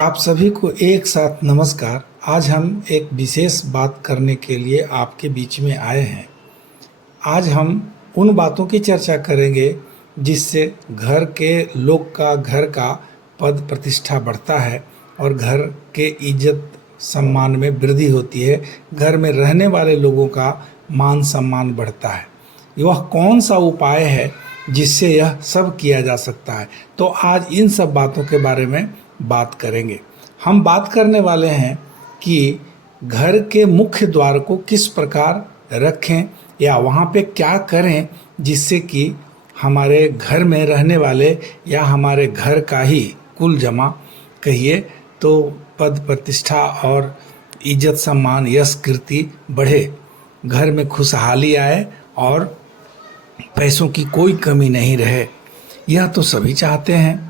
आप सभी को एक साथ नमस्कार। आज हम एक विशेष बात करने के लिए आपके बीच में आए हैं। आज हम उन बातों की चर्चा करेंगे जिससे घर के लोग का, घर का पद प्रतिष्ठा बढ़ता है और घर के इज्जत सम्मान में वृद्धि होती है। घर में रहने वाले लोगों का मान सम्मान बढ़ता है। वह कौन सा उपाय है जिससे यह सब किया जा सकता है? तो आज इन सब बातों के बारे में बात करेंगे। हम बात करने वाले हैं कि घर के मुख्य द्वार को किस प्रकार रखें या वहाँ पे क्या करें जिससे कि हमारे घर में रहने वाले या हमारे घर का ही कुल जमा कहिए तो पद प्रतिष्ठा और इज्जत सम्मान यश कीर्ति बढ़े, घर में खुशहाली आए और पैसों की कोई कमी नहीं रहे। यह तो सभी चाहते हैं,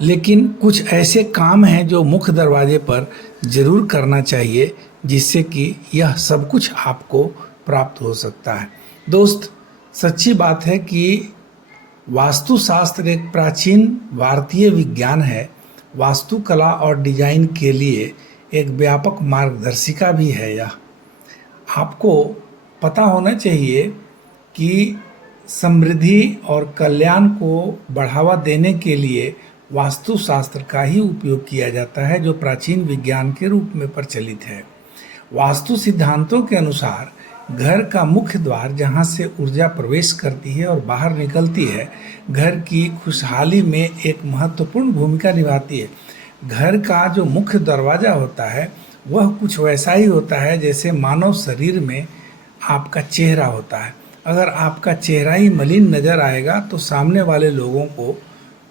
लेकिन कुछ ऐसे काम हैं जो मुख्य दरवाजे पर ज़रूर करना चाहिए जिससे कि यह सब कुछ आपको प्राप्त हो सकता है। दोस्त, सच्ची बात है कि वास्तुशास्त्र एक प्राचीन भारतीय विज्ञान है। वास्तुकला और डिजाइन के लिए एक व्यापक मार्गदर्शिका भी है। यह आपको पता होना चाहिए कि समृद्धि और कल्याण को बढ़ावा देने के लिए वास्तुशास्त्र का ही उपयोग किया जाता है, जो प्राचीन विज्ञान के रूप में प्रचलित है। वास्तु सिद्धांतों के अनुसार घर का मुख्य द्वार, जहाँ से ऊर्जा प्रवेश करती है और बाहर निकलती है, घर की खुशहाली में एक महत्वपूर्ण भूमिका निभाती है। घर का जो मुख्य दरवाज़ा होता है वह कुछ वैसा ही होता है जैसे मानव शरीर में आपका चेहरा होता है। अगर आपका चेहरा ही मलिन नज़र आएगा तो सामने वाले लोगों को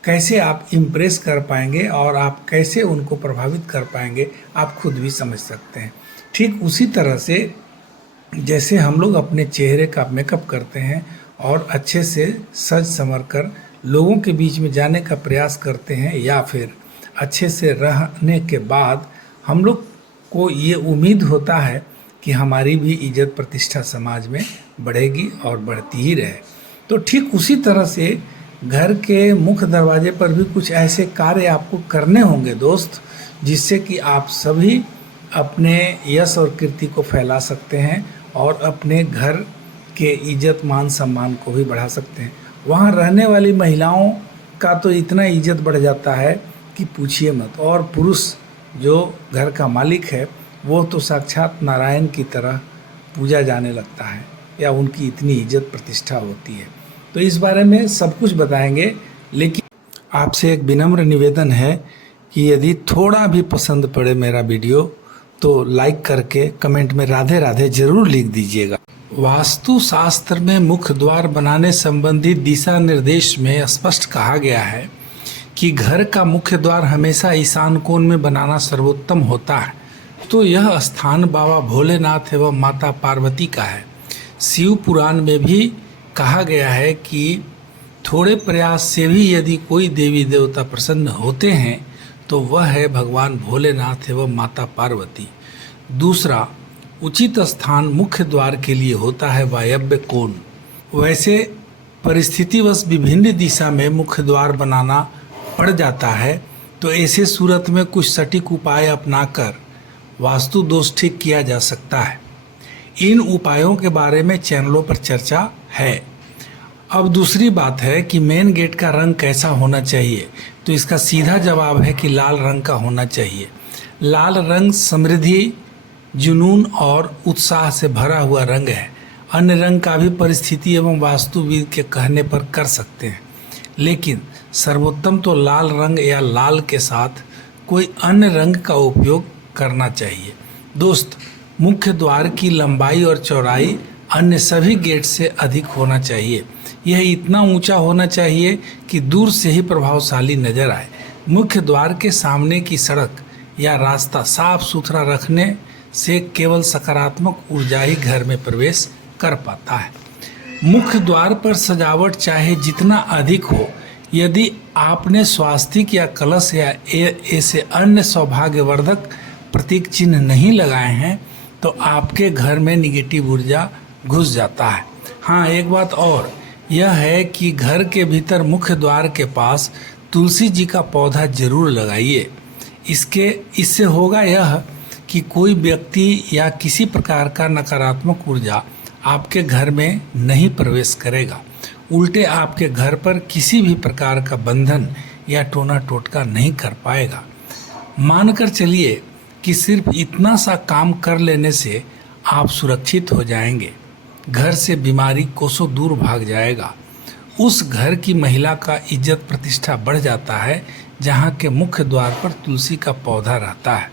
कैसे आप इम्प्रेस कर पाएंगे और आप कैसे उनको प्रभावित कर पाएंगे, आप खुद भी समझ सकते हैं। ठीक उसी तरह से जैसे हम लोग अपने चेहरे का मेकअप करते हैं और अच्छे से सज संवर कर लोगों के बीच में जाने का प्रयास करते हैं, या फिर अच्छे से रहने के बाद हम लोग को ये उम्मीद होता है कि हमारी भी इज्जत प्रतिष्ठा समाज में बढ़ेगी और बढ़ती ही रहे। तो ठीक उसी तरह से घर के मुख्य दरवाजे पर भी कुछ ऐसे कार्य आपको करने होंगे दोस्त, जिससे कि आप सभी अपने यश और कीर्ति को फैला सकते हैं और अपने घर के इज्जत मान सम्मान को भी बढ़ा सकते हैं। वहाँ रहने वाली महिलाओं का तो इतना इज्जत बढ़ जाता है कि पूछिए मत, और पुरुष जो घर का मालिक है वो तो साक्षात नारायण की तरह पूजा जाने लगता है, या उनकी इतनी इज्जत प्रतिष्ठा होती है। तो इस बारे में सब कुछ बताएंगे, लेकिन आपसे एक विनम्र निवेदन है कि यदि थोड़ा भी पसंद पड़े मेरा वीडियो तो लाइक करके कमेंट में राधे राधे जरूर लिख दीजिएगा। वास्तुशास्त्र में मुख्य द्वार बनाने संबंधी दिशा निर्देश में स्पष्ट कहा गया है कि घर का मुख्य द्वार हमेशा ईशान कोण में बनाना सर्वोत्तम होता है। तो यह स्थान बाबा भोलेनाथ एवं माता पार्वती का है। शिव पुराण में भी कहा गया है कि थोड़े प्रयास से भी यदि कोई देवी देवता प्रसन्न होते हैं तो वह है भगवान भोलेनाथ एवं माता पार्वती। दूसरा, उचित स्थान मुख्य द्वार के लिए होता है वायव्य कोण। वैसे परिस्थितिवश विभिन्न दिशा में मुख्य द्वार बनाना पड़ जाता है, तो ऐसे सूरत में कुछ सटीक उपाय अपनाकर वास्तु दोष ठीक किया जा सकता है। इन उपायों के बारे में चैनलों पर चर्चा है। अब दूसरी बात है कि मेन गेट का रंग कैसा होना चाहिए, तो इसका सीधा जवाब है कि लाल रंग का होना चाहिए। लाल रंग समृद्धि, जुनून और उत्साह से भरा हुआ रंग है। अन्य रंग का भी परिस्थिति एवं वास्तुविद के कहने पर कर सकते हैं, लेकिन सर्वोत्तम तो लाल रंग या लाल के साथ कोई अन्य रंग का उपयोग करना चाहिए। दोस्त, मुख्य द्वार की लंबाई और चौड़ाई अन्य सभी गेट से अधिक होना चाहिए। यह इतना ऊंचा होना चाहिए कि दूर से ही प्रभावशाली नजर आए। मुख्य द्वार के सामने की सड़क या रास्ता साफ सुथरा रखने से केवल सकारात्मक ऊर्जा ही घर में प्रवेश कर पाता है। मुख्य द्वार पर सजावट चाहे जितना अधिक हो, यदि आपने स्वास्तिक या कलश या ऐसे अन्य सौभाग्यवर्धक प्रतीक चिन्ह नहीं लगाए हैं तो आपके घर में निगेटिव ऊर्जा घुस जाता है। हाँ, एक बात और यह है कि घर के भीतर मुख्य द्वार के पास तुलसी जी का पौधा जरूर लगाइए। इससे होगा यह कि कोई व्यक्ति या किसी प्रकार का नकारात्मक ऊर्जा आपके घर में नहीं प्रवेश करेगा। उल्टे आपके घर पर किसी भी प्रकार का बंधन या टोना टोटका नहीं कर पाएगा। मानकर चलिए कि सिर्फ इतना सा काम कर लेने से आप सुरक्षित हो जाएंगे। घर से बीमारी कोसों दूर भाग जाएगा। उस घर की महिला का इज्जत प्रतिष्ठा बढ़ जाता है जहाँ के मुख्य द्वार पर तुलसी का पौधा रहता है।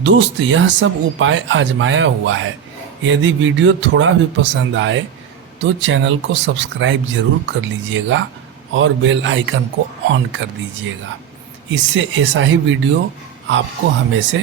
दोस्त, यह सब उपाय आजमाया हुआ है। यदि वीडियो थोड़ा भी पसंद आए तो चैनल को सब्सक्राइब जरूर कर लीजिएगा और बेल आइकन को ऑन कर दीजिएगा। इससे ऐसा ही वीडियो आपको हमेशा